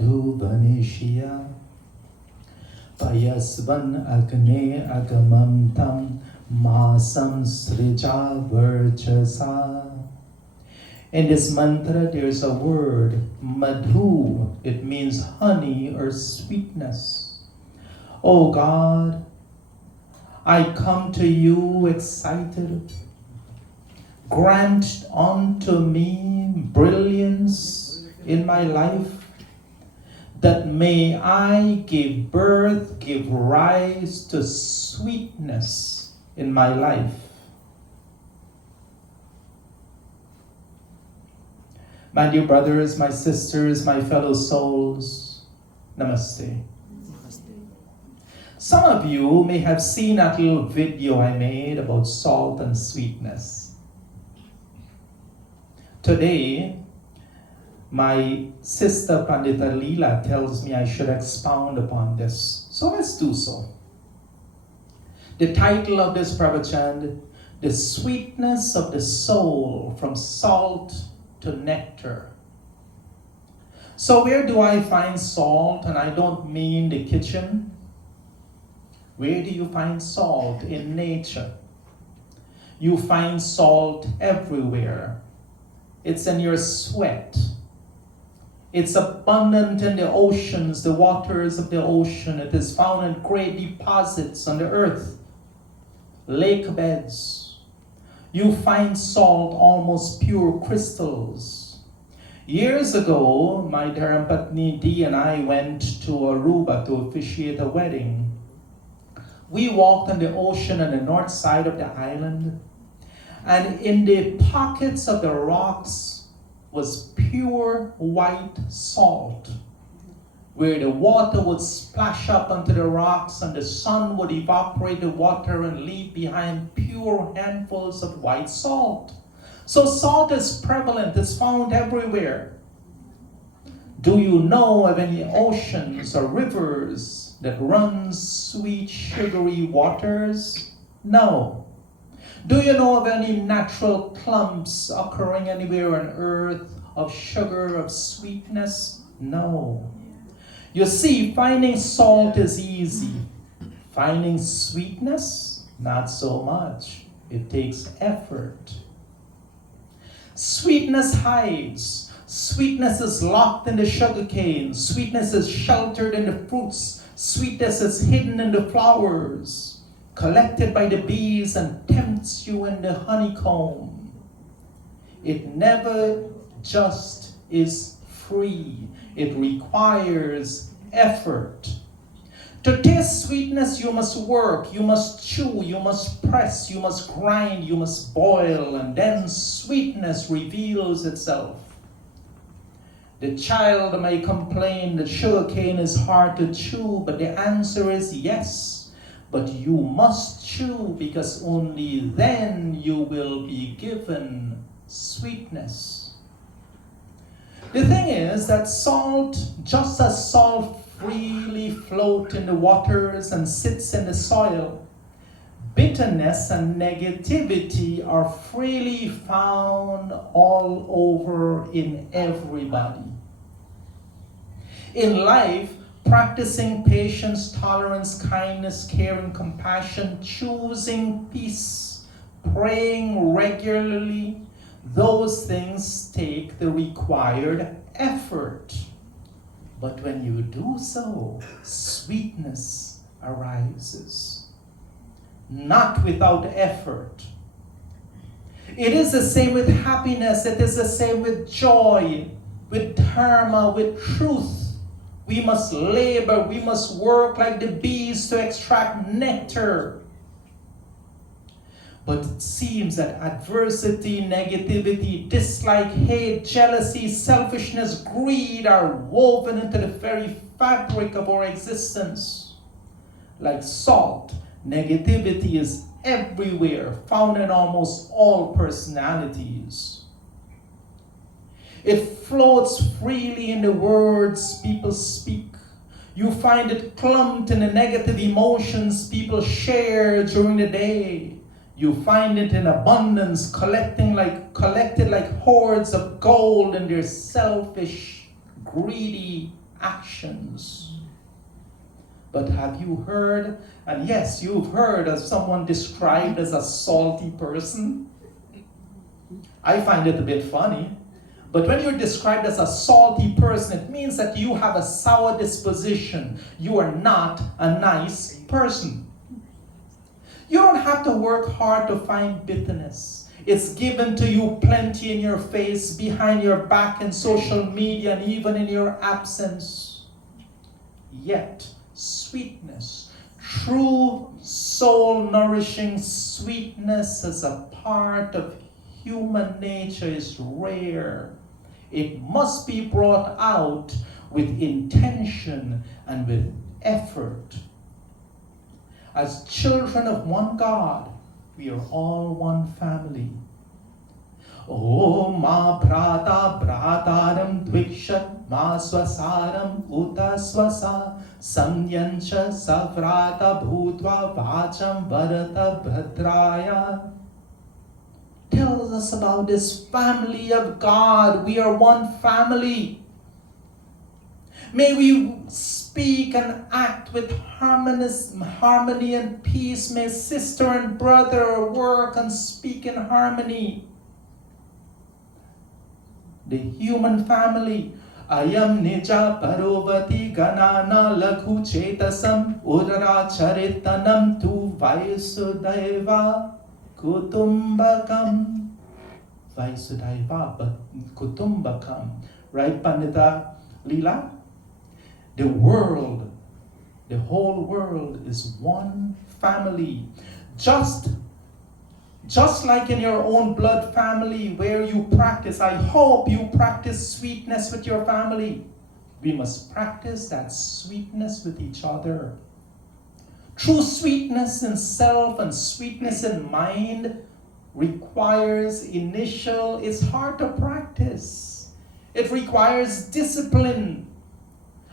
madhuvanishya payasvan agne agamam tam masam srija varchasa. In this mantra, there's a word, madhu. It means honey or sweetness. Oh God, I come to you excited. Grant unto me brilliance in my life, that may I give birth, give rise to sweetness in my life. My dear brothers, my sisters, my fellow souls, namaste. Some of you may have seen that little video I made about salt and sweetness. Today, my sister Pandita Leela tells me I should expound upon this. So let's do so. The title of this pravachan, The Sweetness of the Soul from Salt to Nectar. So where do I find salt? And I don't mean the kitchen. Where do you find salt? In nature. You find salt everywhere. It's in your sweat. It's abundant in the oceans, the waters of the ocean. It is found in great deposits on the earth, lake beds. You find salt, almost pure crystals. Years ago, my Dharampatni Dee and I went to Aruba to officiate a wedding. We walked on the ocean on the north side of the island, and in the pockets of the rocks was pure white salt, where the water would splash up onto the rocks and the sun would evaporate the water and leave behind pure handfuls of white salt. So salt is prevalent, it's found everywhere. Do you know of any oceans or rivers that run sweet, sugary waters? No. Do you know of any natural clumps occurring anywhere on earth of sugar, of sweetness? No. You see, finding salt is easy. Finding sweetness, not so much. It takes effort. Sweetness hides. Sweetness is locked in the sugar cane. Sweetness is sheltered in the fruits. Sweetness is hidden in the flowers, collected by the bees and tempts you in the honeycomb. It never just is free. It requires effort. To taste sweetness, you must work, you must chew, you must press, you must grind, you must boil, and then sweetness reveals itself. The child may complain that sugarcane is hard to chew, but the answer is yes. But you must chew, because only then you will be given sweetness. The thing is that salt, just as salt freely floats in the waters and sits in the soil, bitterness and negativity are freely found all over in everybody. In life, practicing patience, tolerance, kindness, care, and compassion, choosing peace, praying regularly, those things take the required effort. But when you do so, sweetness arises. Not without effort. It is the same with happiness. It is the same with joy, with dharma, with truth. We must labor. We must work like the bees to extract nectar. But it seems that adversity, negativity, dislike, hate, jealousy, selfishness, greed are woven into the very fabric of our existence. Like salt, negativity is everywhere, found in almost all personalities. It floats freely in the words people speak. You find it clumped in the negative emotions people share during the day. You find it in abundance, collected like hordes of gold in their selfish, greedy actions. But have you heard, and yes, you've heard of someone described as a salty person? I find it a bit funny. But when you're described as a salty person, it means that you have a sour disposition. You are not a nice person. You don't have to work hard to find bitterness. It's given to you plenty in your face, behind your back, in social media, and even in your absence. Yet, sweetness, true soul-nourishing sweetness as a part of human nature is rare. It must be brought out with intention and with effort. As children of one God, we are all one family. O ma brata brataram dvikshat ma swasaram uta swasa samyancha savrata bhutva vacham varata bhadraya. Tells us about this family of God. We are one family. May we speak and act with harmony and peace. May sister and brother work and speak in harmony. The human family. Ayam nija parovati ganana lakhu chetasam urara charitanam tu vaisudaiva kutumbakam. Vaisudaiva kutumbakam. Right, Pandita Leela? The world, the whole world is one family. Just like in your own blood family where you practice, I hope you practice sweetness with your family. We must practice that sweetness with each other. True sweetness in self and sweetness in mind requires it's hard to practice. It requires discipline.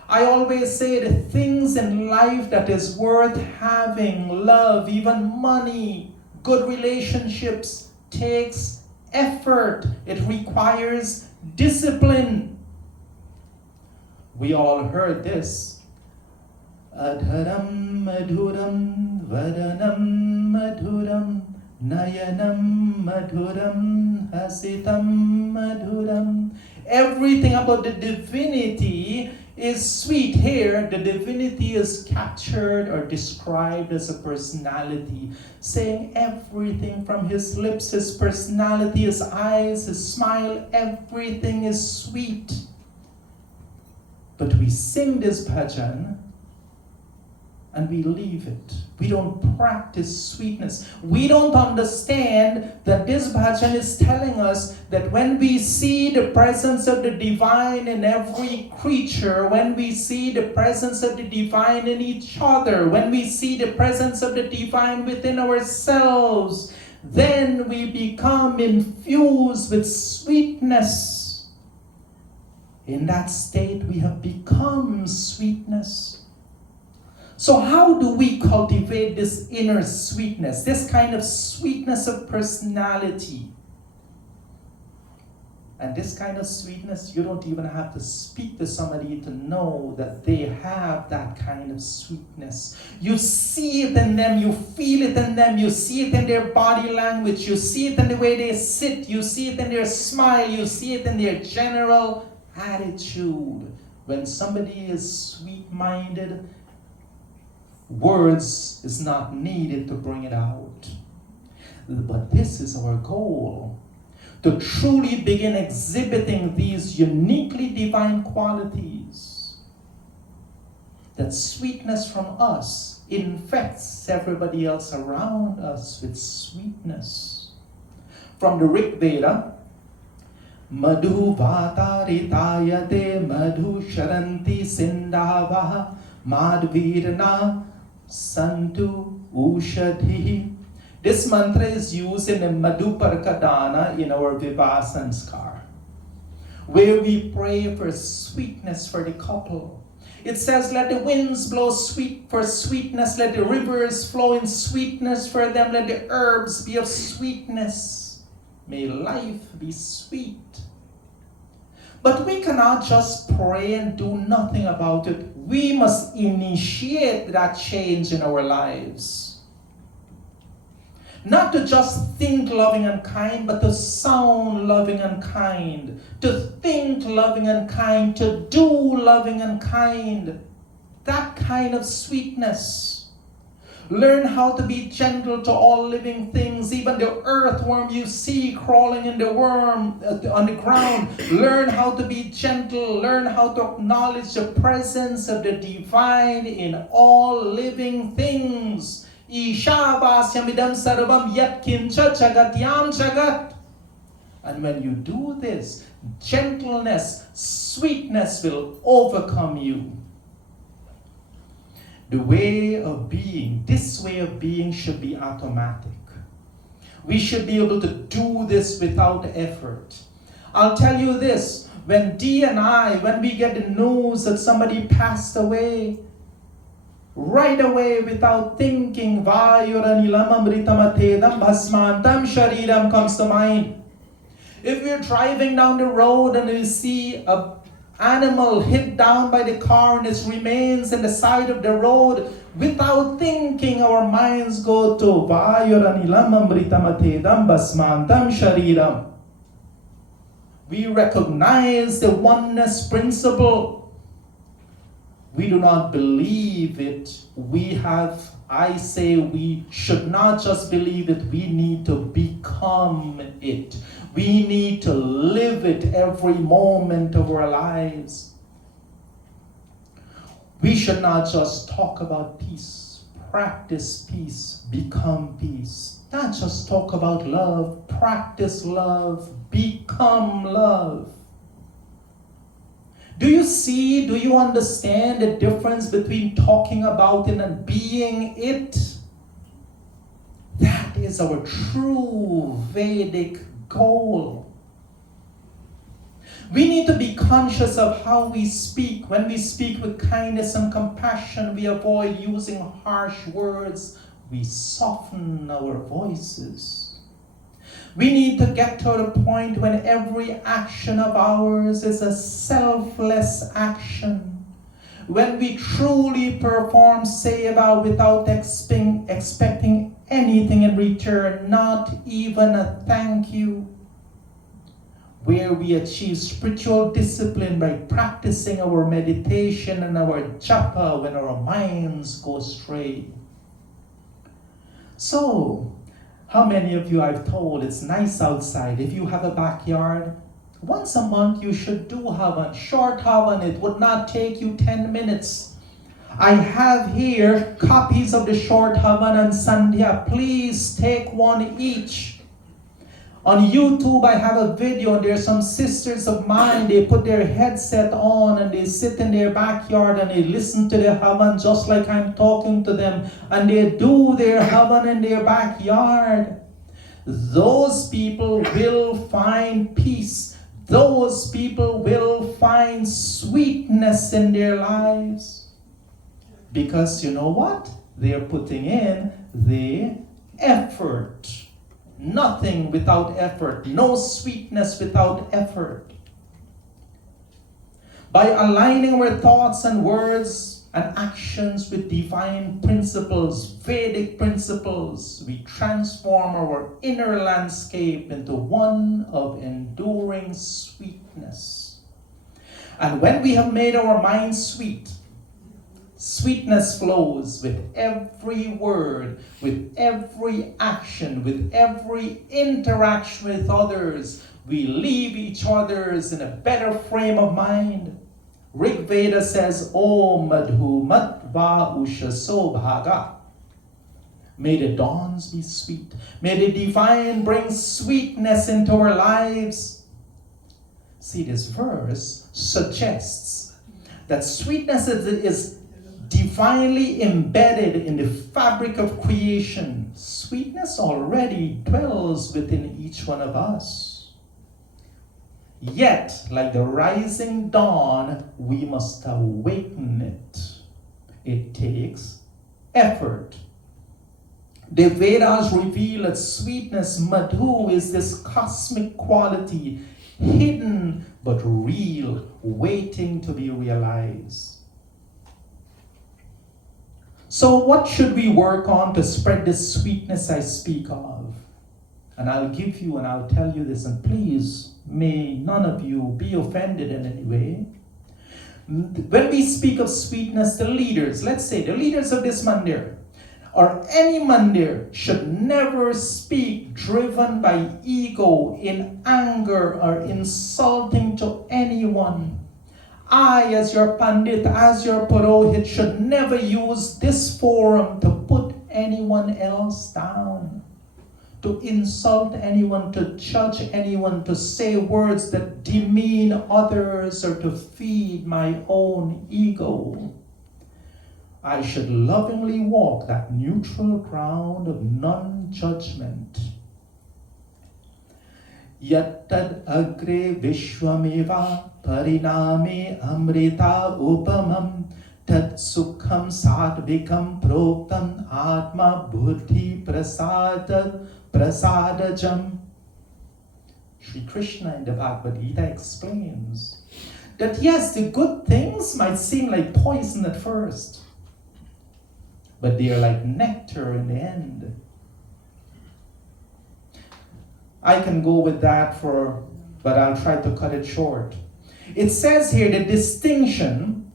I always say the things in life that is worth having, love, even money, good relationships, takes effort. It requires discipline. We all heard this. Adharam madhuram vadanam madhuram nayanam madhuram hasitam madhuram. Everything about the divinity is sweet. Here, the divinity is captured or described as a personality, saying everything from his lips, his personality, his eyes, his smile, everything is sweet. But we sing this bhajan and we leave it. We don't practice sweetness. We don't understand that this bhajan is telling us that when we see the presence of the divine in every creature, when we see the presence of the divine in each other, when we see the presence of the divine within ourselves, then we become infused with sweetness. In that state, we have become sweetness. So how do we cultivate this inner sweetness, this kind of sweetness of personality? And this kind of sweetness, you don't even have to speak to somebody to know that they have that kind of sweetness. You see it in them, you feel it in them, you see it in their body language, you see it in the way they sit, you see it in their smile, you see it in their general attitude. When somebody is sweet-minded, words is not needed to bring it out. But this is our goal, to truly begin exhibiting these uniquely divine qualities. That sweetness from us infects everybody else around us with sweetness. From the Rig Veda, Madhu Vataritayate Madhu Sharanti Sindavaha Madhvirna Santu Ushadhi. This mantra is used in the Madhuparkadana in our Vivaha Sanskar, where we pray for sweetness for the couple. It says, let the winds blow sweet for sweetness, let the rivers flow in sweetness for them, let the herbs be of sweetness. May life be sweet. But we cannot just pray and do nothing about it. We must initiate that change in our lives. Not to just think loving and kind, but to sound loving and kind. To think loving and kind, to do loving and kind. That kind of sweetness. Learn how to be gentle to all living things, even the earthworm you see crawling in the worm on the ground. Learn how to be gentle. Learn how to acknowledge the presence of the divine in all living things. And when you do this, gentleness, sweetness will overcome you. The way of being, this way of being should be automatic. We should be able to do this without effort. I'll tell you this, when Dee and I, when we get the news that somebody passed away, right away without thinking, comes to mind. If we're driving down the road and we see a animal hit down by the car and its remains in the side of the road, without thinking, our minds go to we recognize the oneness principle. We do not believe it. I say we should not just believe it, we need to become it. We need to live it every moment of our lives. We should not just talk about peace, practice peace, become peace. Not just talk about love, practice love, become love. Do you understand the difference between talking about it and being it? That is our true Vedic goal. We need to be conscious of how we speak. When we speak with kindness and compassion, we avoid using harsh words. We soften our voices. We need to get to the point when every action of ours is a selfless action. When we truly perform seva without expecting anything in return, not even a thank you. Where we achieve spiritual discipline by practicing our meditation and our japa when our minds go astray. So, how many of you I've told it's nice outside? If you have a backyard, once a month you should do havan. Short havan, it would not take you 10 minutes. I have here copies of the short havan and sandhya. Please take one each. On YouTube I have a video and there's some sisters of mine, they put their headset on and they sit in their backyard and they listen to the havan just like I'm talking to them, and they do their havan in their backyard. Those people will find peace. Those people will find sweetness in their lives. Because you know what? They're putting in the effort. Nothing without effort. No sweetness without effort. By aligning our thoughts and words and actions with divine principles, Vedic principles, we transform our inner landscape into one of enduring sweetness. And when we have made our minds sweet, sweetness flows with every word, with every action, with every interaction with others. We leave each other's in a better frame of mind. Rig Veda says, Om Madhu Matva Ushaso Bhaga. May the dawns be sweet. May the divine bring sweetness into our lives. See, this verse suggests that sweetness is divinely embedded in the fabric of creation. Sweetness already dwells within each one of us. Yet, like the rising dawn, we must awaken it. It takes effort. The Vedas reveal that sweetness, madhu, is this cosmic quality, hidden but real, waiting to be realized. So what should we work on to spread this sweetness I speak of? And I'll give you and I'll tell you this, and please, may none of you be offended in any way. When we speak of sweetness, the leaders, let's say the leaders of this mandir, or any mandir, should never speak driven by ego, in anger, or insulting to anyone. I, as your pandit, as your purohit, should never use this forum to put anyone else down, to insult anyone, to judge anyone, to say words that demean others, or to feed my own ego. I should lovingly walk that neutral ground of non-judgment. Yattad agre vishwameva pariname amrita upamam tat sukham sadvikam proktam atma buddhi prasadajam. Sri Krishna in the Bhagavad Gita explains that yes, the good things might seem like poison at first, but they are like nectar in the end. I can go with that but I'll try to cut it short. It says here the distinction,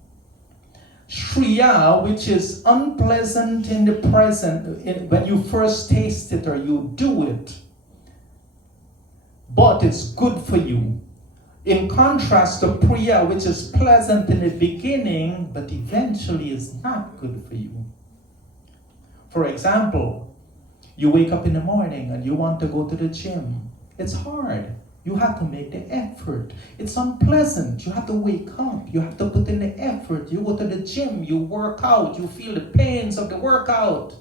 Shriya, which is unpleasant in the present, when you first taste it or you do it, but it's good for you. In contrast to Priya, which is pleasant in the beginning, but eventually is not good for you. For example, you wake up in the morning and you want to go to the gym. It's hard. You have to make the effort. It's unpleasant. You have to wake up. You have to put in the effort. You go to the gym. You work out. You feel the pains of the workout.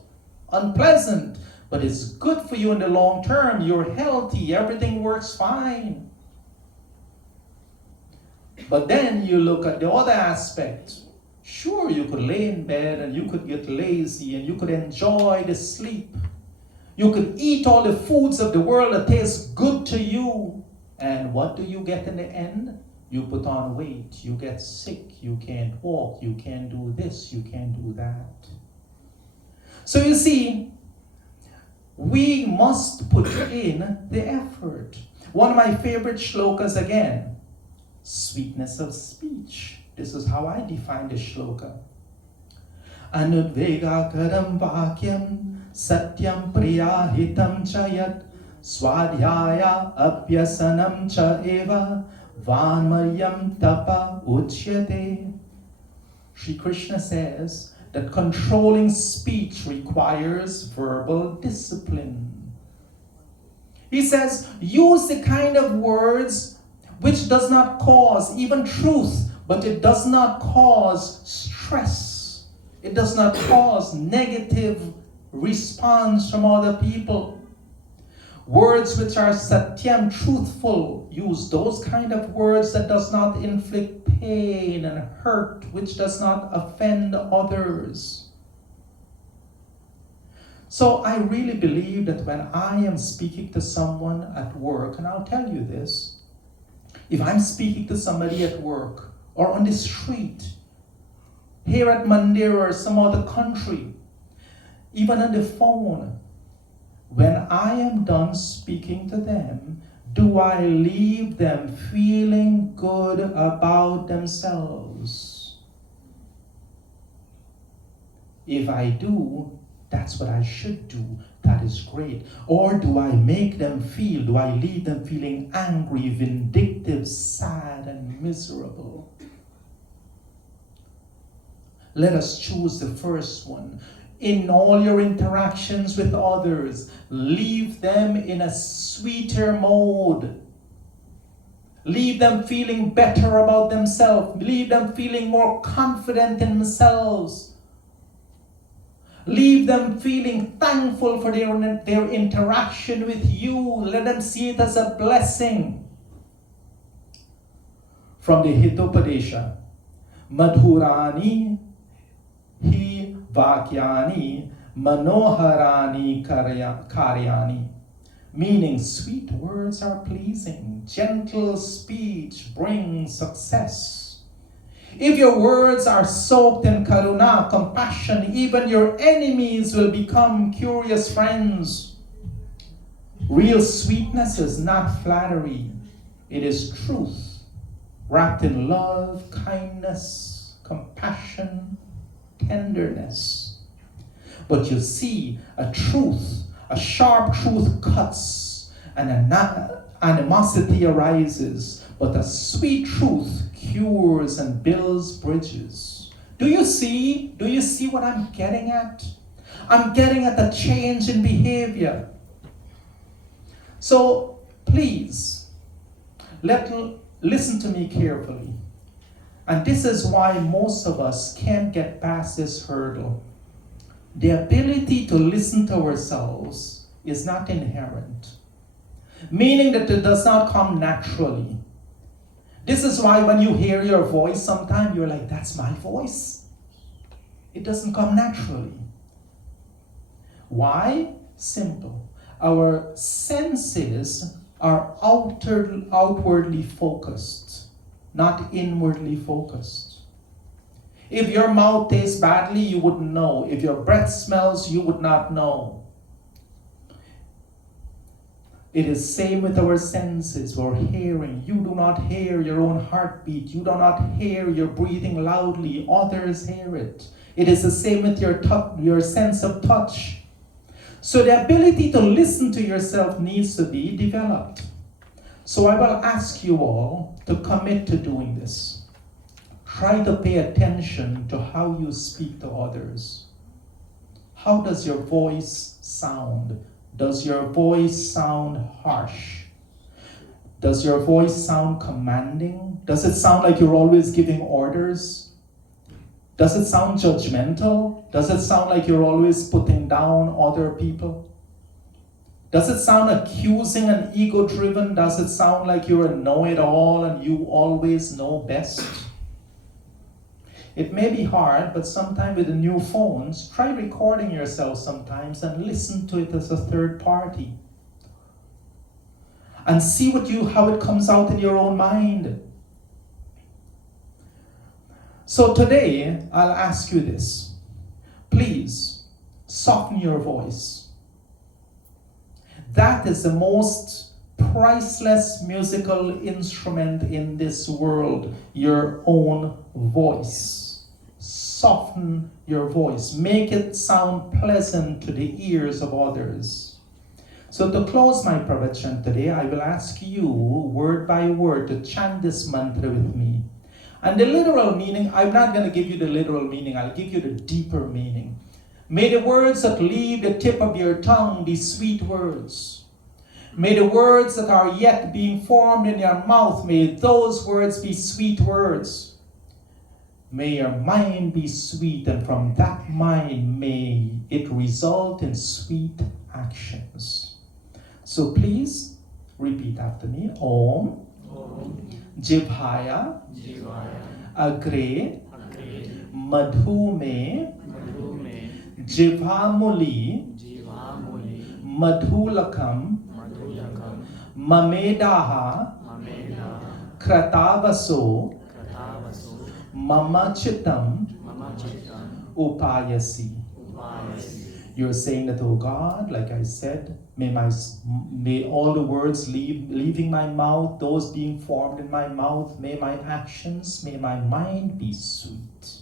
Unpleasant. But it's good for you in the long term. You're healthy. Everything works fine. But then you look at the other aspect. Sure, you could lay in bed and you could get lazy and you could enjoy the sleep. You could eat all the foods of the world that taste good to you. And what do you get in the end? You put on weight, you get sick, you can't walk, you can't do this, you can't do that. So you see, we must put in the effort. One of my favorite shlokas again, sweetness of speech. This is how I define the shloka. Anudvega karam vakyam satyam priyahitam chayat swadhyaya apyasanam cha eva vanmayam tapa uchyate. Sri Krishna says that controlling speech requires verbal discipline. He says, use the kind of words which does not cause even truth, but it does not cause stress. It does not cause negative response from other people. Words which are satyam, truthful, use those kind of words that does not inflict pain and hurt, which does not offend others. So I really believe that when I am speaking to someone at work, and I'll tell you this, if I'm speaking to somebody at work or on the street, here at Mandir or some other country, even on the phone, when I am done speaking to them, do I leave them feeling good about themselves? If I do, that's what I should do. That is great. Or do I make them feel, do I leave them feeling angry, vindictive, sad, and miserable? Let us choose the first one. In all your interactions with others, leave them in a sweeter mode. Leave them feeling better about themselves. Leave them feeling more confident in themselves. Leave them feeling thankful for their interaction with you. Let them see it as a blessing. From the Hitopadesha, Madhurani Vakyani Manoharani Karyani. meaning sweet words are pleasing. Gentle speech brings success. If your words are soaked in karuna, compassion, even your enemies will become curious friends. Real sweetness is not flattery. It is truth, wrapped in love, kindness, compassion, tenderness. But you see, a sharp truth cuts, and animosity arises, but a sweet truth cures and builds bridges. Do you see what I'm getting at? I'm getting at the change in behavior. So please, listen to me carefully. And this is why most of us can't get past this hurdle. The ability to listen to ourselves is not inherent, meaning that it does not come naturally. This is why when you hear your voice, sometimes you're like, that's my voice. It doesn't come naturally. Why? Simple. Our senses are outwardly focused, not inwardly focused. If your mouth tastes badly, you wouldn't know. If your breath smells, you would not know. It is same with our senses. We're hearing. You do not hear your own heartbeat. You do not hear your breathing loudly. Others hear it. It is the same with your sense of touch. So the ability to listen to yourself needs to be developed. So I will ask you all to commit to doing this. Try to pay attention to how you speak to others. How does your voice sound? Does your voice sound harsh? Does your voice sound commanding? Does it sound like you're always giving orders? Does it sound judgmental? Does it sound like you're always putting down other people? Does it sound accusing and ego-driven? Does it sound like you're a know-it-all and you always know best? It may be hard, but sometimes with the new phones, try recording yourself sometimes and listen to it as a third party. And see how it comes out in your own mind. So today, I'll ask you this. Please, soften your voice. That is the most priceless musical instrument in this world, your own voice. Soften your voice. Make it sound pleasant to the ears of others. So to close my pravachan today, I will ask you, word by word, to chant this mantra with me. And the literal meaning, I'm not going to give you the literal meaning, I'll give you the deeper meaning. May the words that leave the tip of your tongue be sweet words. May the words that are yet being formed in your mouth, may those words be sweet words. May your mind be sweet, and from that mind may it result in sweet actions. So please repeat after me. Om. Jibhaya Agre Madhume Jivhamuli Madhulakam Mamedaha Kratavaso Mamachitam Upayasi. You're saying that, oh God, like I said, may all the words leaving my mouth, those being formed in my mouth, may my actions, may my mind be sweet.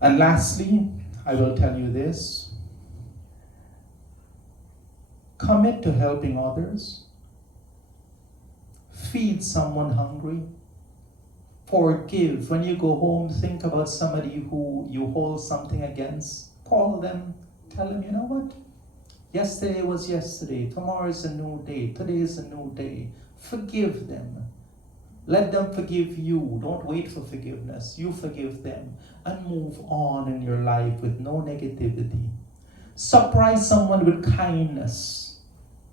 And lastly, I will tell you this. Commit to helping others. Feed someone hungry. Forgive. When you go home, think about somebody who you hold something against. Call them. Tell them, you know what? Yesterday was yesterday. Tomorrow is a new day. Today is a new day. Forgive them. Let them forgive you. Don't wait for forgiveness. You forgive them. And move on in your life with no negativity. Surprise someone with kindness.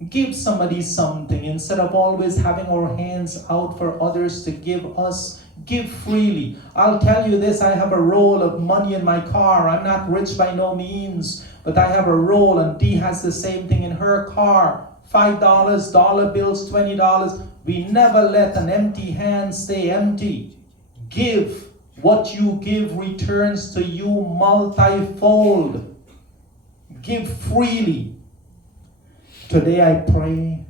Give somebody something instead of always having our hands out for others to give us. Give freely. I'll tell you this, I have a roll of money in my car. I'm not rich by no means, But I have a roll, and Dee has the same thing in her car. $5, dollar bills, $20. We never let an empty hand stay empty. Give. What you give returns to you multifold. Give freely. Today I pray,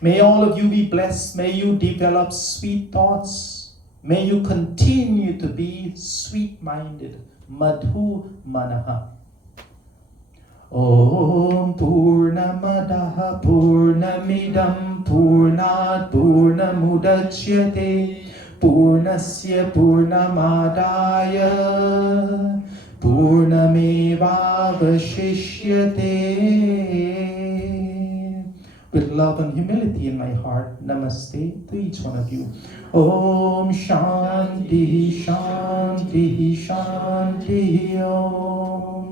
may all of you be blessed. May you develop sweet thoughts. May you continue to be sweet-minded. Madhu Manaha. Om Purnamadaha Purnamidam Purnat Purnamudachyate Purnasya Purnamadaya Purnamevavashishyate. With love and humility in my heart, namaste to each one of you. Om Shanti Shanti Shanti Om.